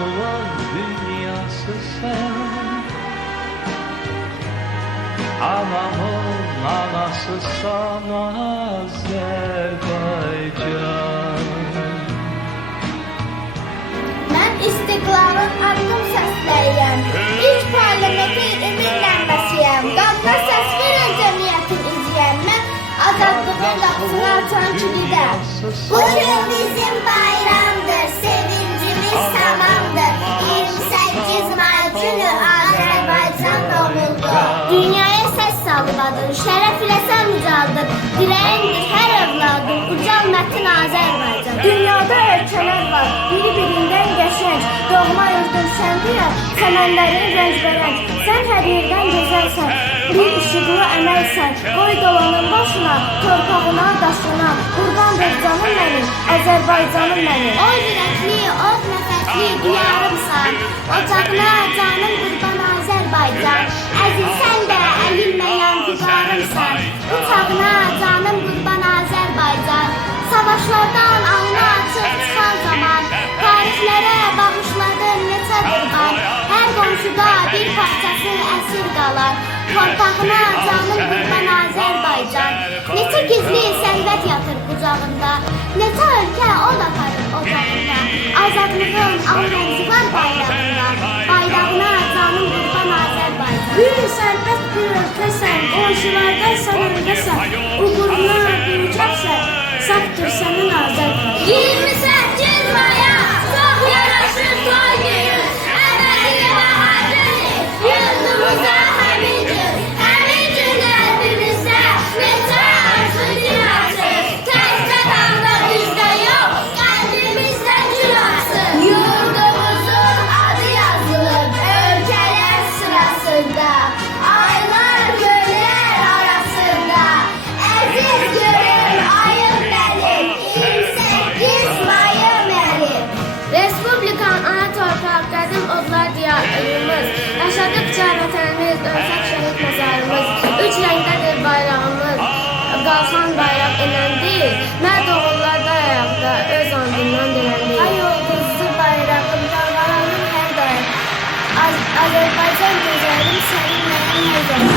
açılan dünyası sen. Anamın anasısan Azerbaycan. Mən istiqlalın addım səsləyirəm. İlk parlamenti eminlənməsiyəm. Qanına səs verən cəmiyyətin izləyəm. Mən azadlığın qapısını açan kilidəm. Bu gün bizim bayramdır, sevincimiz tamamdır. 28 May günü Azərbaycan doğuldu. Dünyaya səs salmadın, şərəf ilə sən ucaldın. Diləyindir hər evladın, ucal mətin Azərbaycan. Dünyada ölkələr var, biri-birindən qəşəng. Doğma yurdum səndiyəm, səmənlərin rəngbərəng. Sən hər yerdən gözəlsən, bir işıqlı əməlsən. Qoy dolanın başına, torpağına, daşına. Qurbandır canım mənim, Azərbaycanım mənim. O ürəkli, o nəfəsli diyarımsan. Ocağına canım qurban Azərbaycan. Əzilsən də əyilməyən fiqarımsan. Bıçağına canım qurban Azərbaycan. Savaşlardan alnı açıq çıxan zaman tarixlərə bağışladın neçə qurban. Hər qonşuda bir parçası əsir qalar. Torpağına canım qurban Azərbaycan. Neçə gizli sərvət yatır qucağında. Neçə ölkə od aparır ocağında. Azadlığın al rəmzi var bayrağında. Bayrağına canım qurban Azərbaycan. Bir sərvət bir ölkəsən, qonşulardan sən öldəsən. Uğuruna büyüyəcəksən, safdır sənin Azərbaycan. 28 Maya çox yaraşır toy günü. Əməli bahardır, yurdumuza həmin gün. Həmin gün qəlbimizdə neçə arzu gün açır. Təkcə damda bizdə yox, qəlbimizdə gün açır. Yurdumuzun adı yazılır ölkələr sırasında. Aylar göllər arasında. Əziz görür ayım mənim, 28 Mayım mənim. Respublikan ana torpaq, qədim odlar diyarımız. Yaşadıqca vətənimiz, ölsək şəhid məzarımız. Üç rəngdədir bayrağımız, qalxan bayraq eləndir. Mərd oğullarda ayaqda, öz andından diləndir. Ay ulduzlu bayrağım, dalğalanır hər daim. Azərbaycan gözəlim, sənin mənim nəzərim.